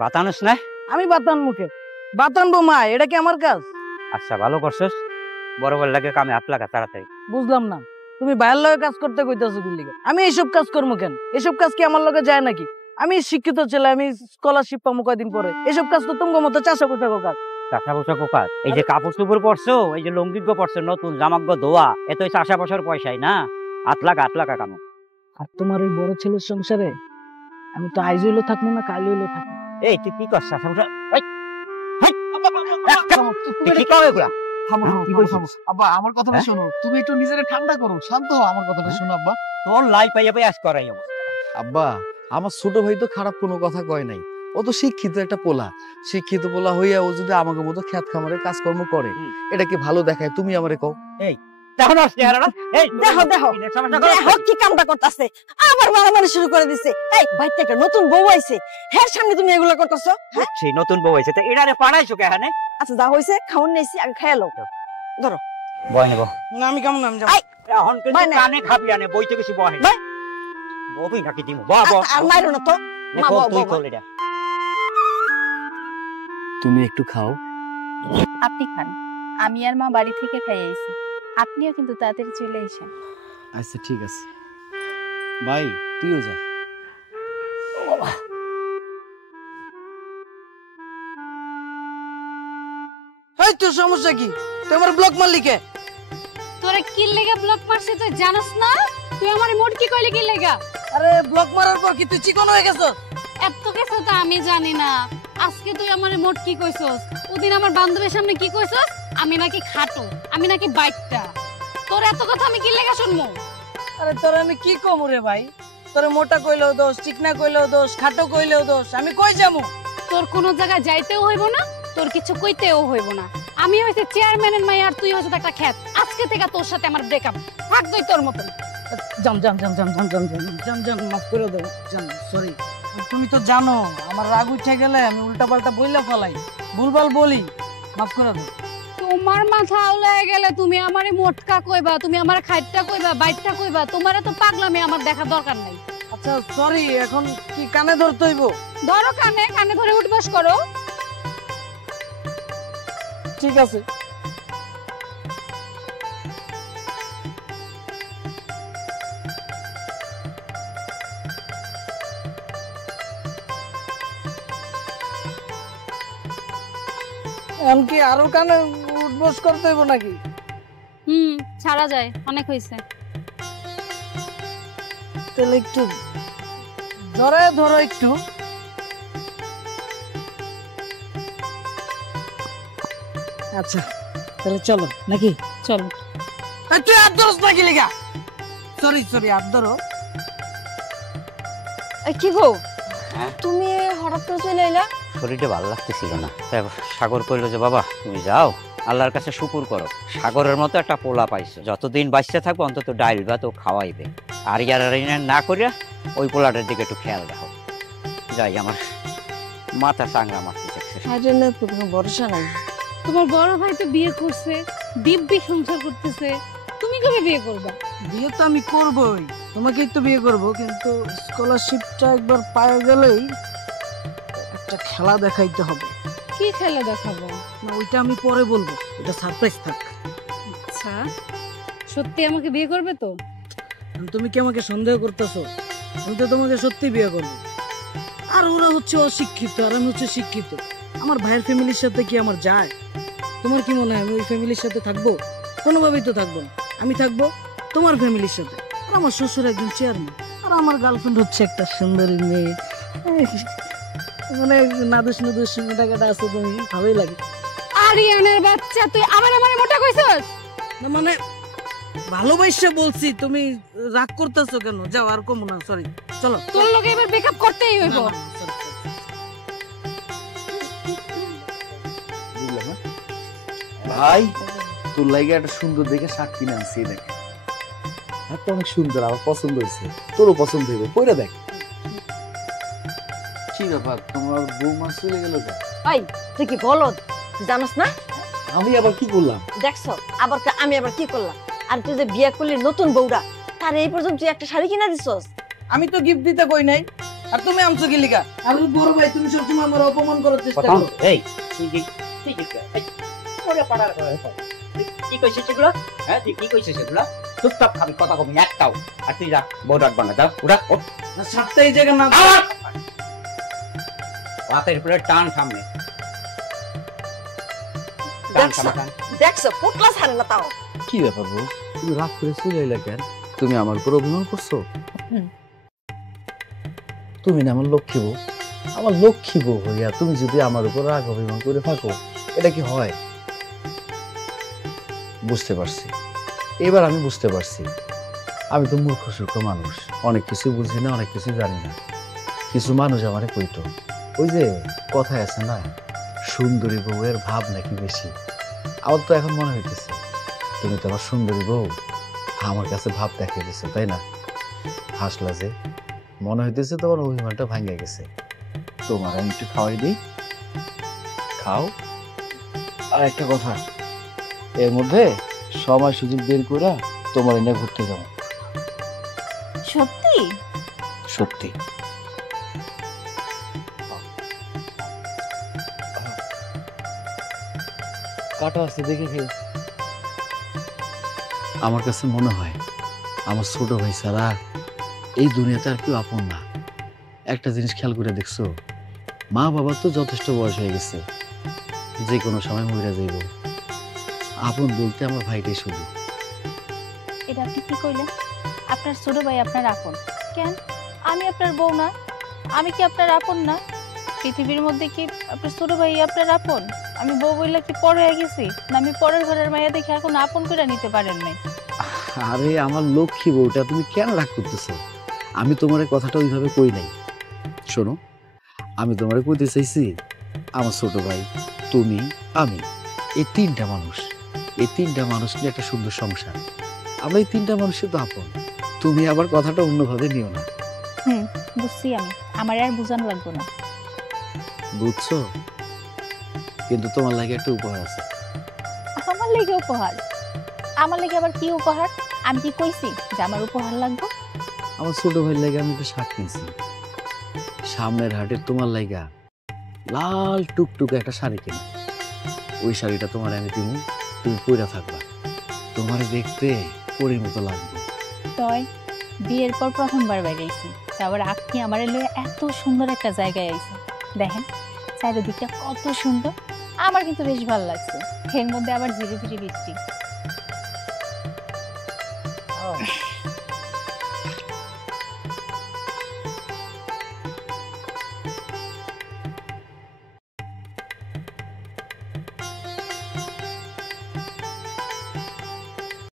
বাতানোস না? আমি বাতান মুখে বাতানবো মা, এটা কি আমার কাজ? আচ্ছা ভালো করছস, বড় বড় লাগে কামে হাত লাগা তাড়াতাড়ি। বুঝলাম না, তুমি বাইরের লগে কাজ করতে কইতাছো কি লিগে? আমি এইসব কাজ করবো কেন? এসব কাজ কি আমার লগে যায় নাকি? আমি শিক্ষিত ছেলে, আমি স্কলারশিপ পাবো কয়দিন পরে। এসব কাজ তো তোমার মতো চাষা পোশাকো কাজ। চাষা পোশাক কাজ? এই যে কাপড় চোপড় পরছো, এই যে লঙ্গিজ্ঞ পরছো, নতুন জামাগ্য ধোয়া, এত চাষা বছর পয়সাই না। হাত লাগা কামো। আর তোমার এই বড় ছেলের সংসারে আমি তো আইজ হইলো থাকবো না, কাল হইলো থাকবো। এই তুই কি করছ? চাষা পোশাক আব্বা আমার কথাটা শোনো, তুমি একটু নিজেকে ঠান্ডা করো, শান্ত হও, আমার কথাটা শোনো আব্বা। তোর লাই পাইয়া পাই আজ করাই অবস্থা। আব্বা আমার ছোট ভাই তো খারাপ কোনো কথা কয় নাই, ও তো শিক্ষিত একটা পোলা। শিক্ষিত পোলা হইয়া ও যদি আমাকে মতো খেত খামারে কাজকর্ম করে, এটা কি ভালো দেখায়? তুমি আমারে কও। দেখো কি কামটা করতেছে, আবার মারামারি শুরু করে দিছে। এই বাইতে একটা নতুন বউ আইছে, হ্যাঁ সামনে তুমি এগুলো করতেছো? সেই নতুন বউ হইছে তো এরারে পাড়াইছো কেহানে? আচ্ছা যা হইছে খাওন নেছি, আগে খাইয়া লও। ধরো বয় নেব না, আমি কেমন নাম যাও। এখন কিন্তু কানে খাবি আনে, বইতে কিছু বহে ববি নাকি দিমু আর মাইরো না তো। মা তুই কল এটা, তুমি একটু খাও। আপনি খান, আমি আর মা বাড়ি থেকে খাই আইছি। আপনিও কিন্তু তাড়াতাড়ি চলে এসেন। আচ্ছা ঠিক আছে ভাই, তুইও যা। এই তোর সমস্যা কি? তোমার ব্লক মারলিকে? তোরে কি লেগা ব্লক মারছিস তুই জানোস না? তুই আমারে মোটকি কইলি কি লেগা? আরে ব্লক মারার পর কি তুই চিকন হয়ে গেছস? এত কিছু তো আমি জানি না। আজকে তুই আমারে মোটকি কইছস, ওদিন আমার বান্ধবীর সামনে কি কইছস? আমি নাকি খাটো, আমি নাকি বাইকটা। তোর এত কথা আমি কি লেগা শুনমু? আরে তোর আমি কি কমু রে ভাই? তোরে মোটা কইলেও দোষ, চিকনা কইলেও দোষ, খাটো কইলেও দোষ। আমি কই যামু? তোর কোনো জায়গায় যাইতেও হইব না, তোর কিছু কইতেও হইব না। আমি হইছে চেয়ারম্যানের মাই আর তুই হইছিস একটা খ্যাত। আজকে থেকে তোর সাথে আমার ব্রেকআপ। থাক তুই তোর মতন। জান মাফ করে দাও জান, সরি। তুমি তো জানো আমার রাগ উঠে গেলে আমি উল্টাপাল্টা বইলা ফেলাই, ভুলভাল বলি, মাফ করে দাও। তোমার মাথা আউলায় গেলে তুমি আমারে মোটকা কইবা, তুমি আমার খাইটটা কইবা, বাইটটা কইবা। তোমারে তো পাগলামি আমার দেখা দরকার নাই। আচ্ছা সরি, এখন কি কানে ধরতে হইব? ধরো কানে, কানে ধরে উঠবাস করো। ঠিক আছে। এমনকি আরো কানে উঠবস করতে হইব নাকি? ছাড়া যায়, অনেক হইছে। তাহলে একটু ধরে ধরো একটু। আচ্ছা তাহলে চলো নাকি? চলো। তুই হাত ধরস নাকি লেগা? সরি হাত ধরো। কি গো তুমি হঠাৎ করে চলে এলা? শরীরটা ভালো লাগতেছিল না, তাই সাগর কইলো যে বাবা তুমি যাও, আল্লাহর কাছে শুকুর করো, সাগরের মতো একটা পোলা পাইছো, যতদিন বাঁচতে থাকবো অন্তত ডাইল ভাত ও খাওয়াইবে। আর ইয়ার না করিয়া ওই পোলাটার দিকে একটু খেয়াল রাখো। যাই, আমার মাথা চাঙ্গা মারতেছে। কোনো ভরসা নাই। তোমার বড় ভাই তো বিয়ে করছে, দিব্যি সংসার করতেছে, তুমি কবে বিয়ে করবা? বিয়ে তো আমি করবই, তোমাকেই তো বিয়ে করব, কিন্তু স্কলারশিপটা একবার পাওয়া গেলেই একটা খেলা দেখাইতে হবে। কি খেলা দেখাবো? না ওইটা আমি পরে বলবো, এটা সারপ্রাইজ থাক। আচ্ছা সত্যি আমাকে বিয়ে করবে তো? তুমি কি আমাকে সন্দেহ করতেছো? আমি তো তোমাকে সত্যি বিয়ে করবো। আর ওরা হচ্ছে অশিক্ষিত আর আমি হচ্ছে শিক্ষিত, আমার ভাইয়ের ফ্যামিলির সাথে কি আমার যায়? তোমার কি মনে হয় আমি ওই ফ্যামিলির সাথে থাকবো? কোনোভাবেই তো থাকবো না। আমি থাকবো তোমার ফ্যামিলির সাথে। আর আমার শ্বশুর একজন চেয়ারম্যান, আর আমার গার্লফ্রেন্ড হচ্ছে একটা সুন্দরী মেয়ে, মানে নাদুস নাদুস মেটাকাটা আছে, তুমি ভালোই লাগে। আরিয়ানের বাচ্চা, তুই আবার আমারে মোটা কইছস? না মানে ভালোবাসা বলছি, তুমি রাগ করতেছো কেন? যাও, আর কমো না, সরি। চলো, তোর লগে এবার ব্রেকআপ করতেই হইব। ভাই তোর লাগে একটা সুন্দর দেখে শার্ট কিনে আনছি, দেখ শার্টটা অনেক সুন্দর, আমার পছন্দ হয়েছে, তোরও পছন্দ হইব, পরে দেখ। কি ব্যাপার, তোমার বৌমা চলে গেল কেন? ওই তুই কি বলদ, তুই জানোস না? আমি আবার কি করলাম? দেখছো আবার আমি আবার কি করলাম? আর তুই যে বিয়ে করলি নতুন বউরা, তার এই পর্যন্ত তুই একটা শাড়ি কিনা দিছস। আমি তো গিফট দিতে কই নাই, আর তুমি আনছো কি লিগা? আমি তো বড় ভাই, তুমি সবসময় আমার অপমান করার চেষ্টা কথা করো। এই তুই ওরে পাড়ার কি কইছিস সেগুলো? হ্যাঁ তুই কি কইছিস সেগুলো? চুপচাপ খাবি, কথা কবি একটাও। আর তুই যা, বউ ডাকবা না, যা উড়া। না, সাতটা এই জায়গা না। রাতের পরে টান সামনে, টান সামনে, টান। দেখছো পোটলা ছাড়ে না তাও। কি ব্যাপার বউ, তুমি রাগ করে চলে এলে কেন? তুমি আমার উপর অভিমান করছো? হুম। তুমি না আমার লক্ষ্মী বউ, আমার লক্ষ্মী বউ হইয়া তুমি যদি আমার উপর রাগ অভিমান করে থাকো, এটা কি হয়? বুঝতে পারছি, এবার আমি বুঝতে পারছি। আমি তো মূর্খ সূর্খ মানুষ, অনেক কিছু বুঝি না, অনেক কিছু জানি না। কিছু মানুষ আমারে কইতো, ওই যে কথায় আছে না, সুন্দরী বউয়ের ভাব নাকি বেশি। আমার তো এখন মনে হইতেছে তুমি তো আমার সুন্দরী বউ, আমার কাছে ভাব দেখিয়ে দিছো, তাই না? হাসলা যে, মনে হইতেছে তোমার অভিমানটা ভাঙে গেছে। তোমার আমি একটু খাওয়াই দিই, খাও। আর একটা কথা, এর মধ্যে সময় সুযোগ বের করে তোমার এনে ঘুরতে যাবো। সত্যি? সত্যি। কাটা আছে দেখে খেয়ে। আমার কাছে মনে হয় আমার ছোট ভাই ছাড়া এই দুনিয়াতে আর কেউ আপন না। একটা জিনিস খেয়াল করে দেখছো, মা বাবা তো যথেষ্ট বয়স হয়ে গেছে, যে কোনো সময় মরে যাইব। আপন বলতে আমার ভাইটাই শুধু। এটা আপনি কি কইলেন? আপনার ছোট ভাই আপনার আপন কেন? আমি আপনার বউ না? আমি কি আপনার আপন না? পৃথিবীর মধ্যে কি আপনার ছোট ভাই আপনার আপন? আমি বউ বললে কি পর হয়ে গেছি? না আমি পরের ঘরের মাইয়া দেখে এখন আপন করে নিতে পারেন নাই? আরে আমার লক্ষ্মী বউটা, তুমি কেন রাগ করতেছো? আমি তোমার কথাটা ওইভাবে কই নাই। শোনো, আমি তোমারে কইতে চাইছি, আমার ছোট ভাই, তুমি, আমি, এই তিনটা মানুষ, এই তিনটা মানুষ নিয়ে একটা সুন্দর সংসার। আমরা এই তিনটা মানুষই তো আপন। তুমি আবার কথাটা অন্যভাবে নিও না। বুঝছি আমি, আমার আর বুঝানো লাগবে না। বুঝছো? কিন্তু তোমার লাগে একটা উপহার আছে। আমার লেগে উপহার? আমার লেগে আবার কি উপহার? আমি কি কইছি যে আমার উপহার লাগবে? আমার ছোট ভাইয়ের লাগে আমি একটা শার্ট কিনছি, সামনের হাটের তোমার লাইগা লাল টুকটুক একটা শাড়ি কিনে। ওই শাড়িটা তোমার আমি দিব, তুমি পইরা থাকবা, তোমার দেখতে পরীর মতো লাগবে। তয় বিয়ের পর প্রথমবার বেরিয়েছি, তারপর আপনি আমার লয়ে এত সুন্দর একটা জায়গায় আইছে। দেখেন চারিদিকটা কত সুন্দর, আমার কিন্তু বেশ ভালো লাগছে। এর মধ্যে আবার ঝিরি ঝিরি বৃষ্টি।